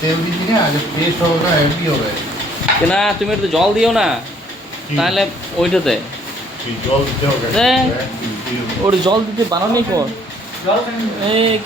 তেল দিবি না যে পেস্ট হবে না হেভি হবে? না তুমি একটু জল দিও না। তাহলে ওইটাতে। জল দিতে হবে। ওর জল দিতে বানানি কর।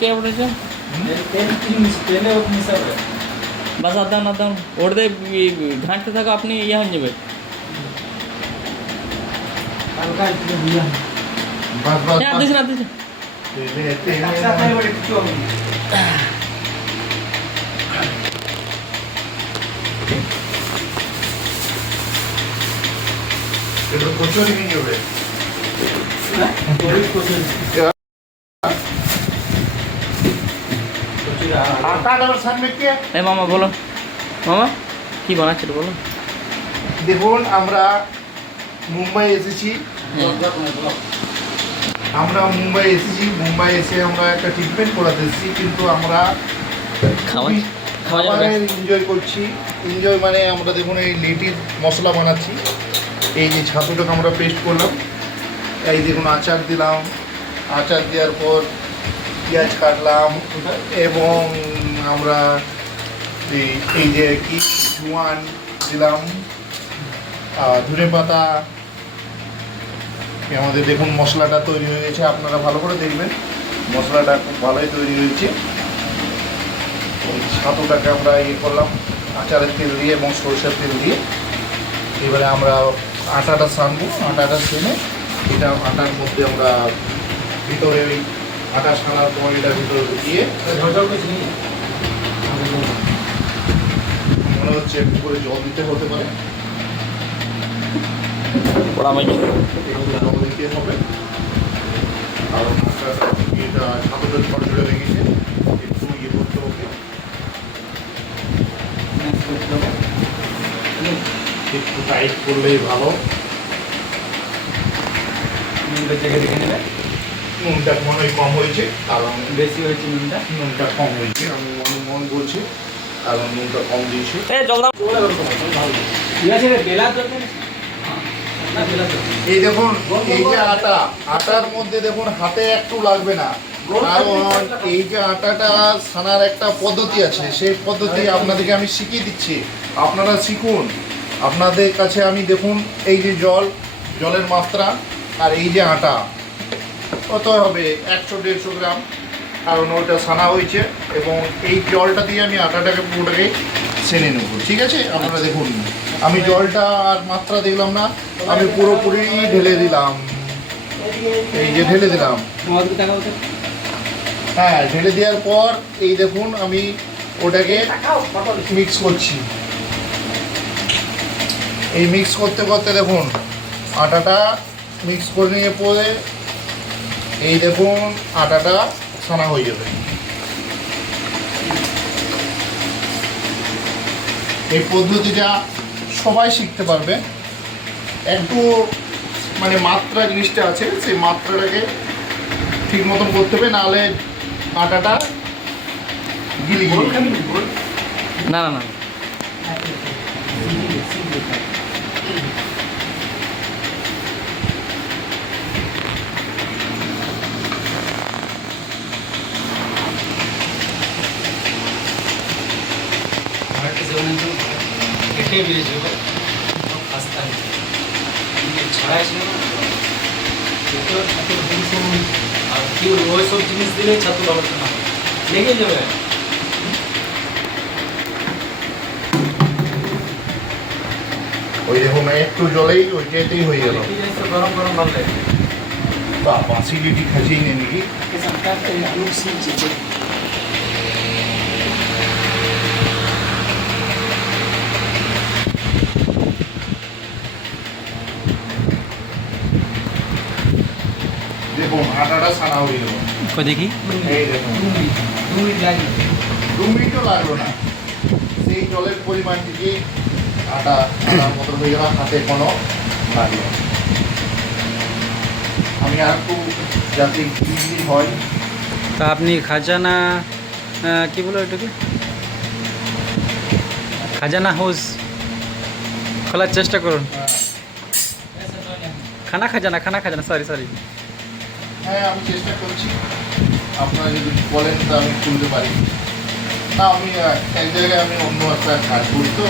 কে বলেছে? বাস আর দাও ওটাতে ঘাঁটতে থাকো আপনি ইয়ে হয়ে যাবে। বাস বাস হ্যাঁ। দিস না দিস কচুরি যাবে এ মামা বলো। মামা কি বানাচ্ছে বলো। দেখুন আমরা মুম্বাই এসেছি। আমরা মুম্বাই এসেছি। মুম্বাই এসে আমরা একটা ট্রিটমেন্ট করাতে এসেছি কিন্তু আমরা খাওয়া খাওয়া এনজয় করছি। এনজয় মানে আমরা দেখুন এই লিটির মশলা বানাচ্ছি। এই যে ছাতুটাকে আমরা পেস্ট করলাম। এই দেখুন আচার দিলাম। আচার দেওয়ার পর পেঁয়াজ কাটলাম এবং আমরা এই যে কি, জোয়ান দিলাম। ধনে পাতা। আমাদের দেখুন মশলাটা তৈরি হয়ে গেছে। আপনারা ভালো করে দেখবেন। মশলাটা খুব ভালোই তৈরি হয়েছে। ছাতুটাকে আমরা ইয়ে করলাম আচারের তেল দিয়ে এবং সরষের তেল দিয়ে। এবারে আমরা আটাটা সানবো আটাটা সেনে এটা আটার মধ্যে আমরা ভিতরে ওই আটা সানার পর এটা ভিতরে ঢুকিয়ে মনে হচ্ছে একটু করে জল দিতে হতে পারে। জল দিতে হবে। কারণ আটাটা এটা ছাতুটা ঝরঝরে লেগেছে একটু ইয়ে করতে হবে একটু টাইট করলেই ভালো। নুনটা চেখে দেখে নেবে। নুনটা মনে হয় কম হয়েছে কারণ বেশি হয়েছে নুনটা? নুনটা কম হয়েছে। আমি মনে মন বলছি কারণ নুনটা কম দিয়েছি। ঠিক আছে বেলা তো এই দেখুন এই যে আটা আটার মধ্যে দেখুন হাতে একটু লাগবে না। কারণ এই যে আটাটা সানার একটা পদ্ধতি আছে, সেই পদ্ধতি আপনাদেরকে আমি শিখিয়ে দিচ্ছি। আপনারা শিখুন। আপনাদের কাছে আমি দেখুন, এই যে জল, জলের মাত্রা আর এই যে আটা। কত হবে? একশো, দেড়শো গ্রাম। কারণ ওটা সানা হয়েছে এবং এই জলটা দিয়ে আমি আটাটাকে পুরোটাকে সেনে নেব। ঠিক আছে? আপনারা দেখুন। আমি জলটা আর মাত্রা দেখলাম না। আমি পুরোপুরি ঢেলে দিলাম। এই যে ঢেলে দিলাম। হ্যাঁ ঢেলে দেওয়ার পর এই দেখুন আমি ওটাকে মিক্স করছি। এই মিক্স করতে করতে দেখুন আটাটা মিক্স করে নিয়ে পরে এই দেখুন আটাটা সানা হয়ে যাবে। এই পদ্ধতিটা সবাই শিখতে পারবে। একটু মানে মাত্রা জিনিসটা আছে সেই মাত্রাটাকে ঠিক মতন করতে হবে নাহলে আটাটা গিলি গোল গিলি খাবি না, গোল না না না আরেকটা যেমন একদম কেটে বেরিয়েছে ওটা আস্তে আস্তে কিন্তু ছাড়াই ছিল না ওটা ছাতুর ভীষণ আর কি বলব ওই সব জিনিস দিলে ছাতুর অবস্থা না লেগে যাবে। ওই দেখুন একটু জলেই ওইটাতেই হয়ে গেল। গরম গরম ভালো লাগে। তা অ্যাসিডিটি খাসিয়ে নিয়ে নাকি? দেখুন আটাটা হয়ে গেল কই দেখি। এই দেখুন দু মিনিট দু মিনিটও লাগল না। সেই জলের পরিমাণ থেকে আটা আটার মতো হয়ে গেল হাতে কোনো লাগল আমি আর একটু যাতে ইজি হয়। তা আপনি খাজানা কি বলো এটাকে খাজানা হাউস খোলার চেষ্টা করুন। খানা খাজানা খানা খাজানা সরি সরি হ্যাঁ আমি চেষ্টা করছি। আপনারা যদি বলেন তো আমি খুলতে পারি। না আমি এক জায়গায় আমি অন্য একটা কাজ করি তো।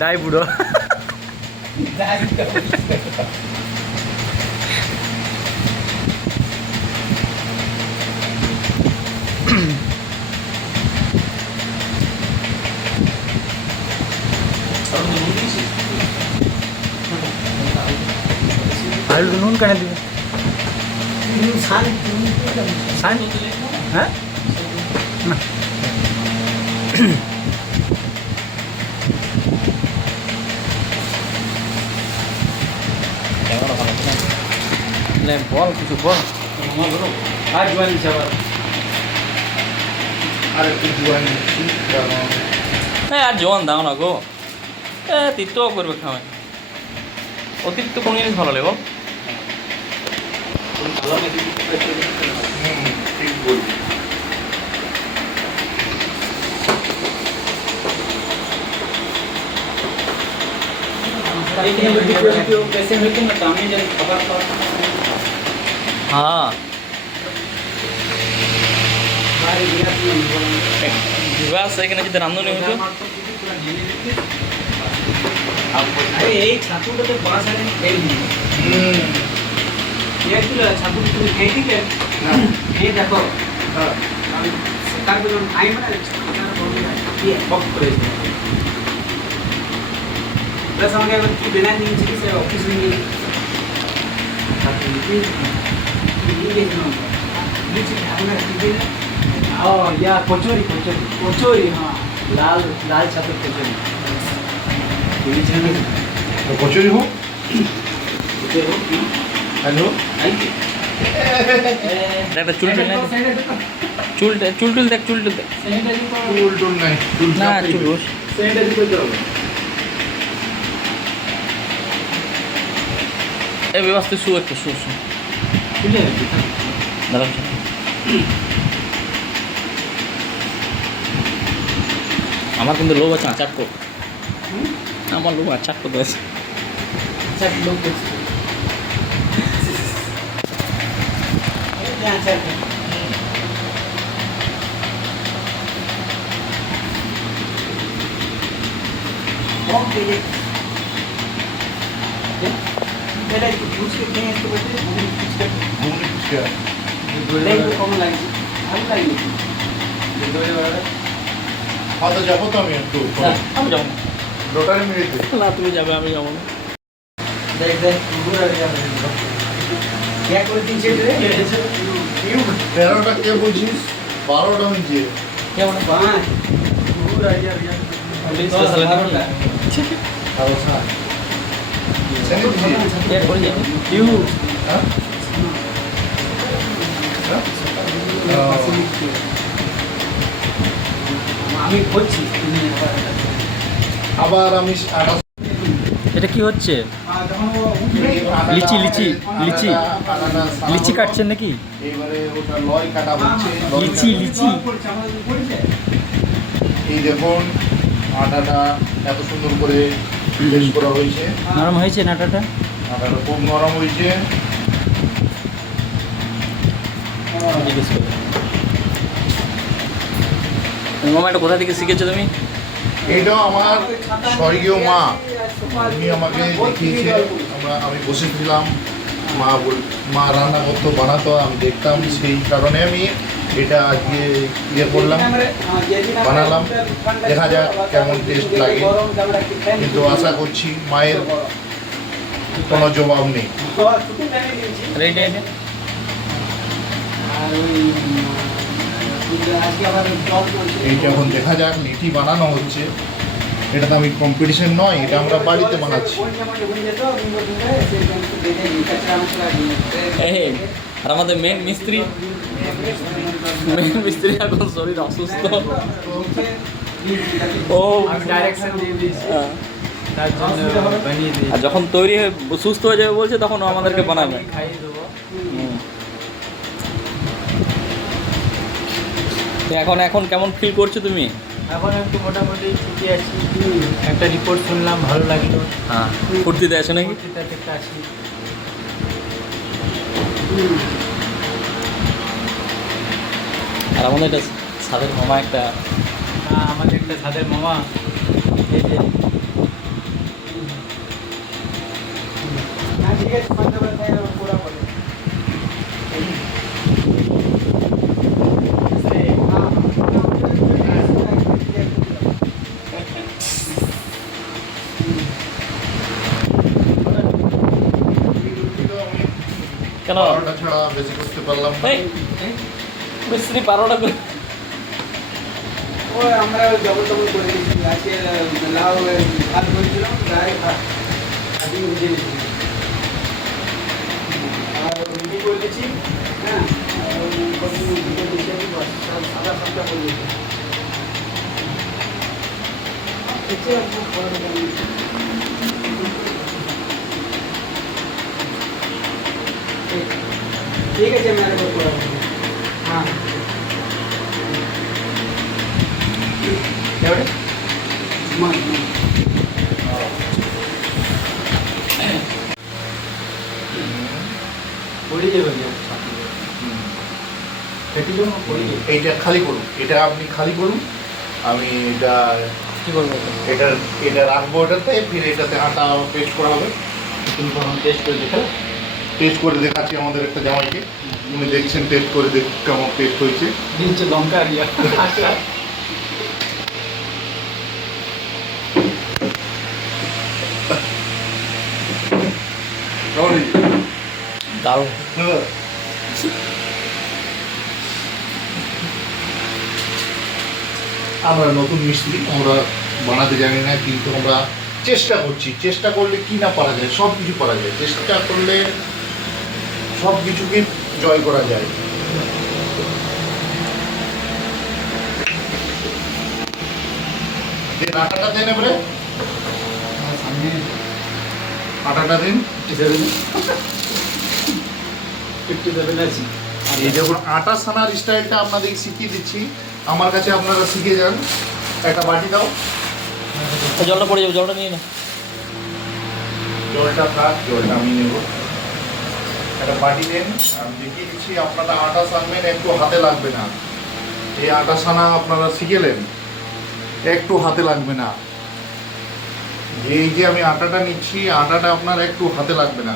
ডাই বুড়ো। আর নুন কেন দিবে সান হ্যাঁ না। নে, বল কিছু বল আর জোয়ান চাওয়ার আর একটু জোয়ান দিচ্ছি কারণ হ্যাঁ আর জোয়ান দাও না গো এ তিত্ত করবে খাওয়াই অতিরিক্ত কোন জিনিস ভালো লাগে বল हाँ বিবাস এখানে যদি রান্ধনি হইতো এই ছাতুটাতে বাস ఏడులో చదువుకుని గైడ్కి ఏ దకో सरकार को जो टाइम है ये बहुत प्रेस है प्लस हमारे अगर की बिना नहीं चीज से ऑफिस में नहीं ये ये ना ये चीज हमें रखी है और या कचौरी कचौरी कचौरी हाँ लाल लाल छात्र कचौरी ये चीज में तो कचौरी हो हेलो একটা চুল টুল চুল টুল দেখ চুল টুল দেখ। চুল টুল নাই না চুল এ ব্যবস্থা শু একটু শু শু। আমার কিন্তু লোভ আছে আচার করতে আমার লোভ আচার করতে আছে যাব তো আমি একটু আমি যাব রোটারি মিনিটে না তুমি যাবে আমি যাব না দেখ দেখ ঘুরে যাবে ক্যা করে দিয়েছে রে তেরোটা কে বলছিস? বারোটা হয়েছে কেমন পাঁচ আমি করছি হ্যাঁ? আবার আমি আঠাশ এটা কি হচ্ছে? লিচি, লিচি, লিচি। লিচি কাটছেন নাকি? লিচি লিচি। এই দেখুন আটাটা এত সুন্দর করে বেশ করা হয়েছে। নরম হয়েছে নাটাটা আটাটা? খুব নরম হয়েছে। মামা এটা কোথা থেকে শিখেছো তুমি? এইটাও আমার স্বর্গীয় মা। উনি আমাকে দেখিয়েছে, আমরা, আমি বসেছিলাম মা বল, মা রান্না করতো, বানাতো, আমি দেখতাম সেই কারণে আমি এটা আজকে ইয়ে করলাম, বানালাম। দেখা যাক কেমন টেস্ট লাগে। কিন্তু আশা করছি মায়ের কোনো জবাব নেই। এইটা এখন দেখা যাক লিটি বানানো হচ্ছে। এটা তো আমি কম্পিটিশন নয়, এটা আমরা বাড়িতে বানাচ্ছি। আর আমাদের মেন মিস্ত্রি? মেন মিস্ত্রি এখন শরীর অসুস্থ। ও হ্যাঁ। আর যখন তৈরি হয়ে, সুস্থ হয়ে যাবে বলছে, তখন আমাদেরকে বানাবে। খাইয়ে দেবো হুম। তো এখন এখন কেমন ফিল করছ তুমি? এখন একটু মোটামুটি ঠিকই আছি। একটা রিপোর্ট শুনলাম ভালো লাগল। হ্যাঁ ফুর্তিতে আছো নাকি? আছি আর আমাদের একটা ছাদের মামা একটা। হ্যাঁ আমাদের একটা ছাদের মামা। এই যে। হ্যাঁ ঠিক আছে মাঝে মাঝে পুরা বলে কেন? বারোটা ছাড়া বেশি করতে পারলাম না। মিস্ত্রি বারোটা করে ওই আমরা জবর জবর করে দিয়েছি। আজকে লাউ ভাত করেছিলাম ডাইরেক্ট ভাত। আজকে বুঝে গেছি আর রুটি করে দিয়েছি হ্যাঁ? সাদা সাদা করে দিয়েছি এতে আপনার খাওয়া দাওয়া ঠিক আছে আমি আরেকবার করে দেবো। হ্যাঁ। এইটা খালি করুন। এটা আপনি খালি করুন। আমি এটা কি করব? এটা এটা রাখব এটাতে ফির এটাতে আটা পেস্ট করা হবে। তুমি টেস্ট করে দেখো টেস্ট করে দেখাচ্ছি আমাদের একটা জামাইকে। উনি দেখছেন টেস্ট করে দেখ কেমন টেস্ট হয়েছে। লঙ্কা দারুণ। আমরা নতুন মিস্ত্রি আমরা বানাতে জানি না কিন্তু আমরা চেষ্টা করছি। চেষ্টা করলে কি না পারা যায়? সব কিছু করা যায়। চেষ্টা করলে সব কিছুকে জয় করা যায়। আটাটা দেন এবারে। আটাটা দিন। ফিফটি সেভেন আছি। এই যখন আটা সানার স্টাইলটা আপনাদের শিখিয়ে দিচ্ছি। আমার কাছে আপনারা শিখে যান। একটা বাটি দাও। জলটা পড়ে যাবে জলটা নিয়ে না। জলটা থাক জলটা আমি নেব। একটা বাটি দেন আমি দেখিয়ে দিচ্ছি আপনারা আটা সানবেন একটু হাতে লাগবে না। এই আটা সানা আপনারা শিখেলেন একটু হাতে লাগবে না। এই যে আমি আটাটা নিচ্ছি আটাটা আপনার একটু হাতে লাগবে না।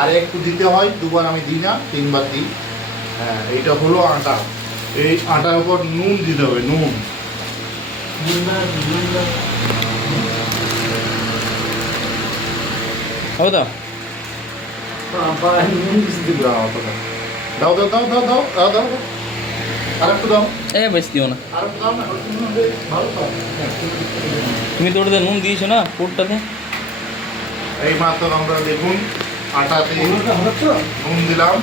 আর একটু দিতে হয় দুবার আমি দিই না তিনবার দিই। হ্যাঁ এইটা হলো আটা। এই আটার উপর নুন দিতে হবে নুন। হবে তো দাও দাও দাও দাও দাও দাও দাও আর একটু দাও এ বেশি দিও না আর একটু দাও না ভালো তুমি তো ওটাতে নুন দিয়েছ না পুরটাতে এই মাত্র আমরা দেখুন আটাতে নুন দিলাম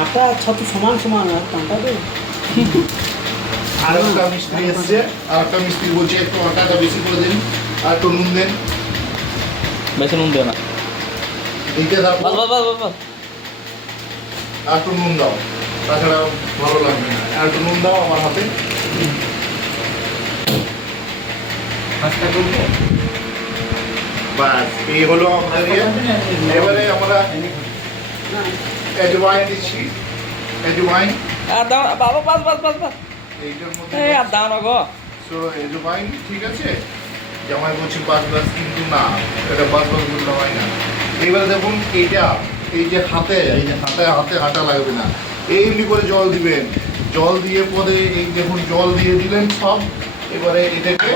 আটা ছাতু সমান সমান আর কাঁটা আর একটা মিস্ত্রি এসছে আর একটা মিস্ত্রি বলছে একটু আটাটা বেশি করে দিন আর একটু নুন দেন। বেশি নুন দিও না। এইটা দাও বাস বাস বাস আর একটু নুন দাও তাছাড়া ভালো লাগবে না। আর একটু নুন দাও আমার হাতে। পাঁচটা করব? বাস এই হলো আমাদের। এবারে আমরা না। অ্যাজওয়াইন দিচ্ছি দাও বাবা বাস বাস বাস বাস। এইটার মধ্যে আর দাও না গো। সো অ্যাজওয়াইন ঠিক আছে? জামাই বলছি পাঁচ গ্লাস কিন্তু না এটা পাঁচ গ্লাস বলতে হয় না। এবারে দেখুন এইটা এই যে হাতে এই যে হাতে হাতে হাঁটা লাগবে না। এমনি করে জল দিবেন। জল দিয়ে পরে এই দেখুন জল দিয়ে দিলেন সব। এবারে এটাকে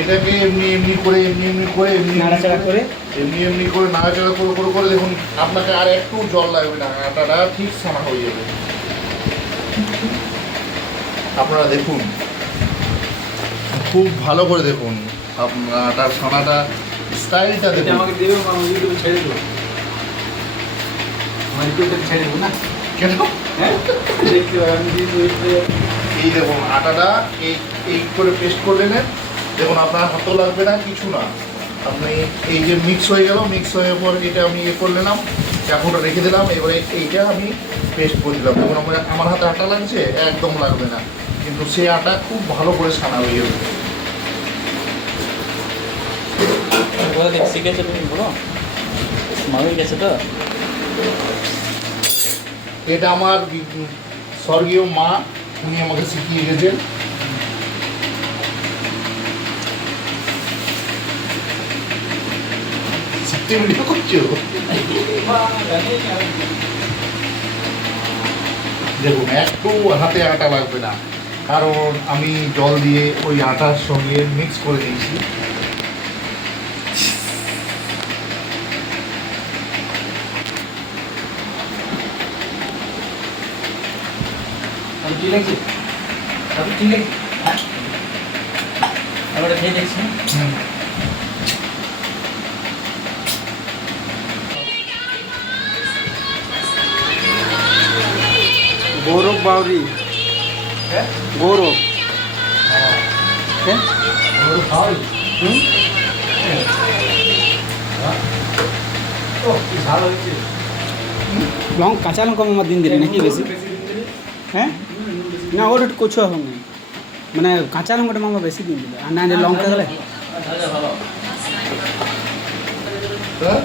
এটাকে এমনি এমনি করে এমনি এমনি করে এমনি এমনি নাড়াচাড়া করে। এমনি এমনি করে নাড়াচাড়া করে করে করে দেখুন আপনাকে আর একটু জল লাগবে না। আটাটা ঠিক সানা হয়ে যাবে। আপনারা দেখুন। খুব ভালো করে দেখুন। আপনার সানাটা স্টাইলটা দেখুন। এই দেখুন আটাটা এই এই করে পেস্ট করে নেন দেখুন আপনার হাতও লাগবে না কিছু না। আপনি এই যে মিক্স হয়ে গেল মিক্স হয়ে পর এটা আমি ইয়ে করে নিলাম এখন রেখে দিলাম এবারে এইটা আমি পেস্ট করে দিলাম। দেখুন আমার হাতে আটা লাগছে একদম লাগবে না। কিন্তু সেই আটা খুব ভালো করে ছানা হয়ে যাবে কোথা তুমি বলো। মামির গেছে তো। এটা আমার স্বর্গীয় মা উনি আমাকে শিখিয়ে গেছেন। শিখতে ভিডিও করছ দেখুন একটু হাতে আটা লাগবে না। কারণ আমি জল দিয়ে ওই আটার সঙ্গে মিক্স করে দিয়েছি। ঠিক আমি ঠিক লাগছে? এবারে খেয়ে দেখছি। গৌরব বাউরি। হ্যাঁ? গৌরব হ্যাঁ? লং কাঁচা লঙ্কা মামা দিন দিলে নাকি বেশি? হ্যাঁ? না ওর একটু কচু এখন নেই মানে কাঁচা লঙ্কাটা মামা বেশি দিন দিলে। আর না যে লঙ্কা গেলে? হ্যাঁ?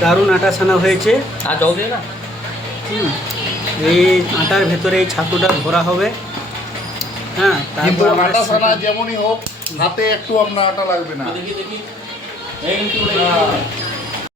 দারুণ আটা ছানা হয়েছে। আর জল দিয়ে না? হুম। এই আটার ভেতরে এই ছাতুটা ভরা হবে হ্যাঁ তারপর আটা ছানা যেমনই হোক হাতে একটু আপনার আটা লাগবে না দেখি দেখি এই কিন্তু